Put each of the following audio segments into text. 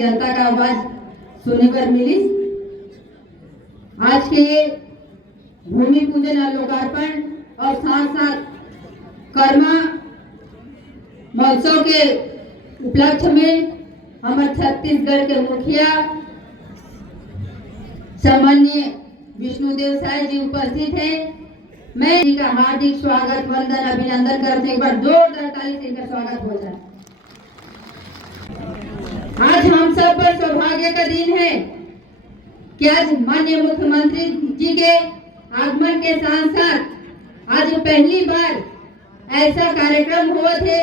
जनता का आवाज सुनने पर मिली। आज के भूमि पूजन और लोकार्पण और साथ साथ कर्मा महोत्सव के उपलक्ष्य में हमारे छत्तीसगढ़ के मुखिया सम्माननीय विष्णुदेव साय जी उपस्थित हैं। मैं जी का हार्दिक स्वागत वंदन अभिनंदन करते हैं। एक बार जोरदार ताली से इनका स्वागत हो जाए। आज हम सब पर सौभाग्य का दिन है कि आज माननीय मुख्यमंत्री जी के आगमन के साथ साथ आज पहली बार ऐसा कार्यक्रम हुआ थे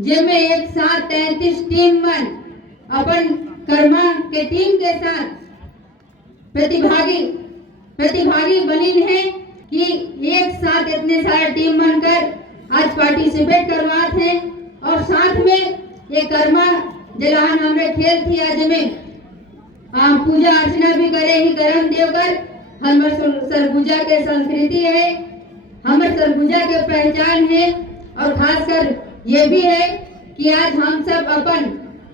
जिसमें एक साथ 33 टीम मन अपन कर्मा के टीम के साथ प्रतिभागी बनी है कि एक साथ इतने सारे टीम बनकर आज पार्टिसिपेट करवाते हैं। और साथ में ये कर्मा जलान हमरे खेल थी आज में पूजा अर्चना भी करे ही गरम देवकर हमारे सरगुजा के संस्कृति है, हमारे सरगुजा के पहचान है। और खासकर ये भी है कि आज हम सब अपन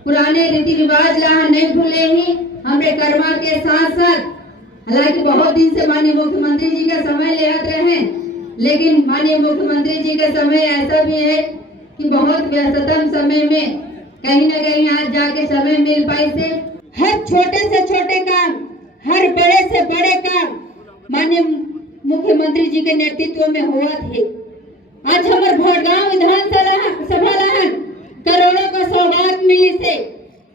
पुराने रीति रिवाज ला नहीं भूले ही हमारे कर्मा के साथ साथ, हालांकि बहुत दिन से माननीय मुख्यमंत्री जी का समय लेते रहे, लेकिन माननीय मुख्यमंत्री जी का समय ऐसा भी है कि बहुत व्यस्ततम समय में कहीं न कहीं आज जाके समय मिल पाए से हर छोटे से छोटे काम, हर बड़े से बड़े काम माननीय मुख्यमंत्री जी के नेतृत्व में हुआ थे। आज हमारे भटगांव विधानसभा लहन करोड़ों का सौगात मिली से,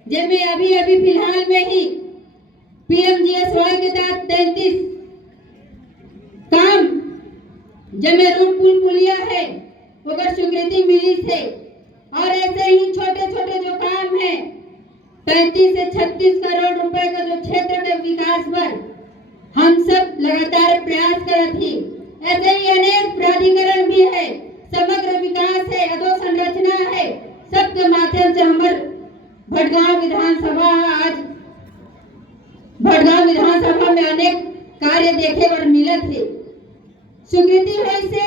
जिसमें अभी फिलहाल में ही पीएमजीएसवाई के तहत 33 काम जमे रूट पुल पुलिया है ओकर स्वीकृति मिली थे। और ऐसे ही छोटे छोटे जो काम है 35 से 36 करोड़ रुपए का जो क्षेत्र के विकास पर हम सब लगातार प्रयास कर थी। ऐसे ही अनेक प्राधिकरण भी है, समग्र विकास है, अधोसंरचना है, सबके माध्यम से हमारे भटगांव विधानसभा में अनेक कार्य देखे और मिले थे। स्वीकृति हुई से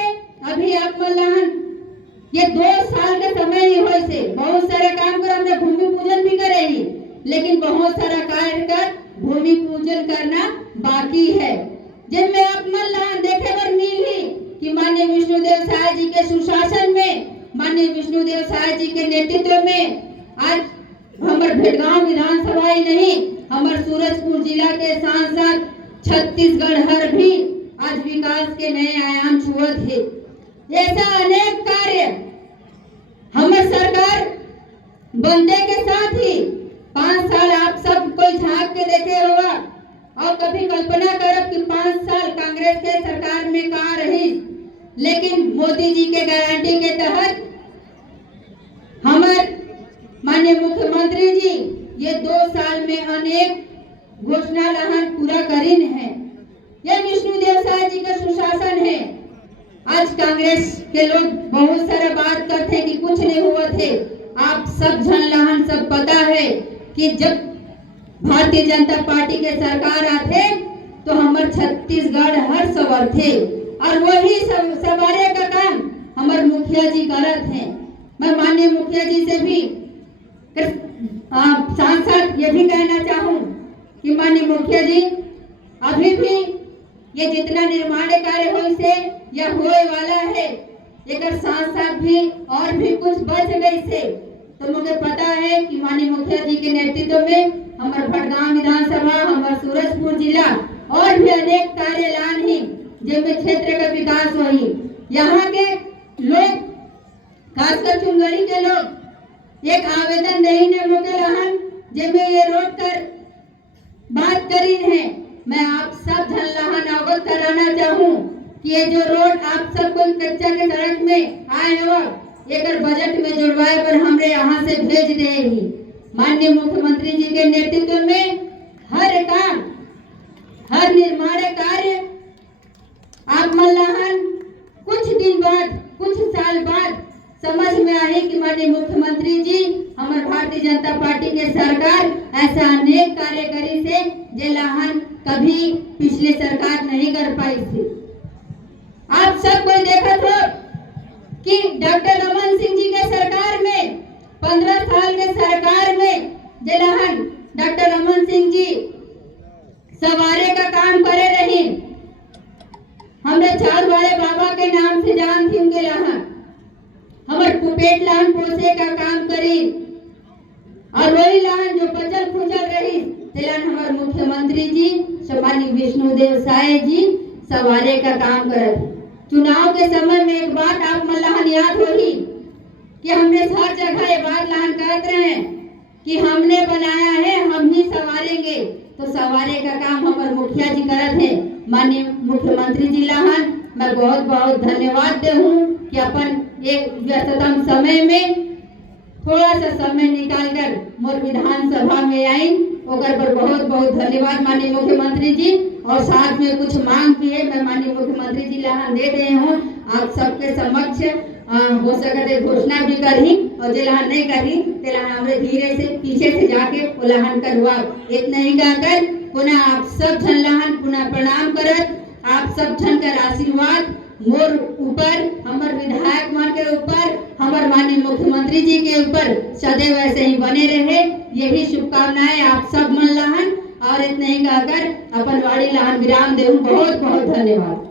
अभी आप मल्लाहन ये 2 साल का समय ही हुई से बहुत सारे काम कर हमने भूमि पूजन भी करे ही, लेकिन बहुत सारा कार्य कर भूमि पूजन करना बाकी है। जिनमें आप मल्लाहन देखे और मिली कि माननीय विष्णुदेव साय जी के सुशासन में, माननीय विष्णुदेव साय जी के नेतृत्व में आज हमारे भटगांव विधानसभा ही नहीं हमारे सूरजपुर जिला के साथ साथ छत्तीसगढ़ हर भी आज विकास के नए आयाम छुअत है। ऐसा अनेक कार्य हमारे सरकार बनने के साथ ही 5 साल आप सब कोई झांक के देखे होगा और कभी कल्पना करब कि 5 साल कांग्रेस के सरकार में कहाँ रही, लेकिन मोदी जी के गारंटी के तहत हमारे माननीय मुख्यमंत्री जी ये 2 साल में अनेक घोषणा लहन पूरा करीन है। यह विष्णुदेव साय जी का सुशासन है। आज कांग्रेस के लोग बहुत सारा बात करते हैं कि कुछ नहीं हुआ थे। आप सब जन लहन सब पता है कि जब भारतीय जनता पार्टी के सरकार आते तो हमारे छत्तीसगढ़ हर सवर थे और वही सवारे का काम हमारे मुखिया जी करत हैं। मैं माननीय मुखिया जी से भी साथ साथ ये भी कहना चाहूँ कि माननीय मुखिया जी अभी भी ये जितना निर्माण कार्य हो से या होए वाला है एक साथ साथ भी और भी कुछ बच गई से, तो मुझे पता है कि माननीय मुखिया जी के नेतृत्व में हमारे भटगांव विधानसभा, हमारे सूरजपुर जिला और भी अनेक कार्य लान ही जिनमें क्षेत्र का विकास हुई। यहाँ के लोग खासकर चुनगड़ी के लोग एक आवेदन नहीं ने मौके रहन जिनमें ये रोड कर बात करी है। मैं आप सब जन लहन अवगत कराना चाहूँ कि ये जो रोड आप सब कोई कच्चा के सड़क में आए हो एक बजट में जुड़वाए पर हमरे यहाँ से भेज दे ही। माननीय मुख्यमंत्री जी के नेतृत्व में हर काम, हर निर्माण कार्य आप मल्लाहन कुछ दिन बाद, कुछ साल बाद समझ में आई कि माननीय मुख्यमंत्री जी हमारे भारतीय जनता पार्टी के सरकार ऐसा अनेक कार्य करी से जे लाहन कभी पिछले सरकार नहीं कर पाई थी। आप सब कोई देखा हो कि डॉक्टर रमन सिंह जी के सरकार में 15 साल के सरकार में जे लाहन डॉक्टर रमन सिंह जी सवारे का काम करे रही। हमरे चार वाले बाबा के नाम से जान थी उनके लहन हमर पुपेट लहन पोसे का काम करी और वही लहन जो बचल खुचल रही तेलन हमार मुख्यमंत्री जी सम्मानित विष्णुदेव साय जी सवारे का काम करत। चुनाव के समय में एक बात आप मन लहन याद होगी कि हमने हर जगह ये बात लहन कहते रहे कि हमने बनाया है हम ही सवारेंगे। तो सवारे का काम हमारे मुखिया जी करत है। माननीय मुख्यमंत्री जी लहन मैं बहुत बहुत धन्यवाद दे हूँ कि अपन एक व्यस्ततम समय में थोड़ा सा समय निकालकर मोर विधानसभा में आई ओकर पर बहुत बहुत धन्यवाद माननीय मुख्यमंत्री जी। और साथ में कुछ मांग भी है मैं माननीय मुख्यमंत्री जी लहन दे रहे हूँ आप सबके समक्ष हो सकते घोषणा भी करी और जे लहन नहीं करी ते लहन हमरे धीरे से पीछे से जाके वो लहन करवा इतना ही कहकर पुनः आप सब जन लहन पुनः प्रणाम करत आप सब जन का आशीर्वाद मोर ऊपर हमार विधायक मन के ऊपर हमार माननीय मुख्यमंत्री जी के ऊपर सदैव ऐसे ही बने रहे यही शुभकामनाएं आप सब मन लहन और इतना ही कहकर अपन वाणी लहन विराम देहूं। बहुत बहुत धन्यवाद।